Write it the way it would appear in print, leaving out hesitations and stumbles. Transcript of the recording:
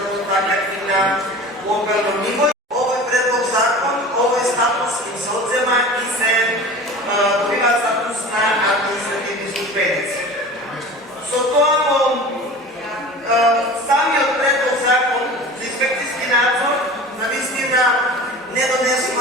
државно, така и на локално ниво. Овој предлог закон, овој статус им се одзема и се добива статус на административни службеници. Со тоа во самиот предлог закон за инспекцијски надзор навистина не донесува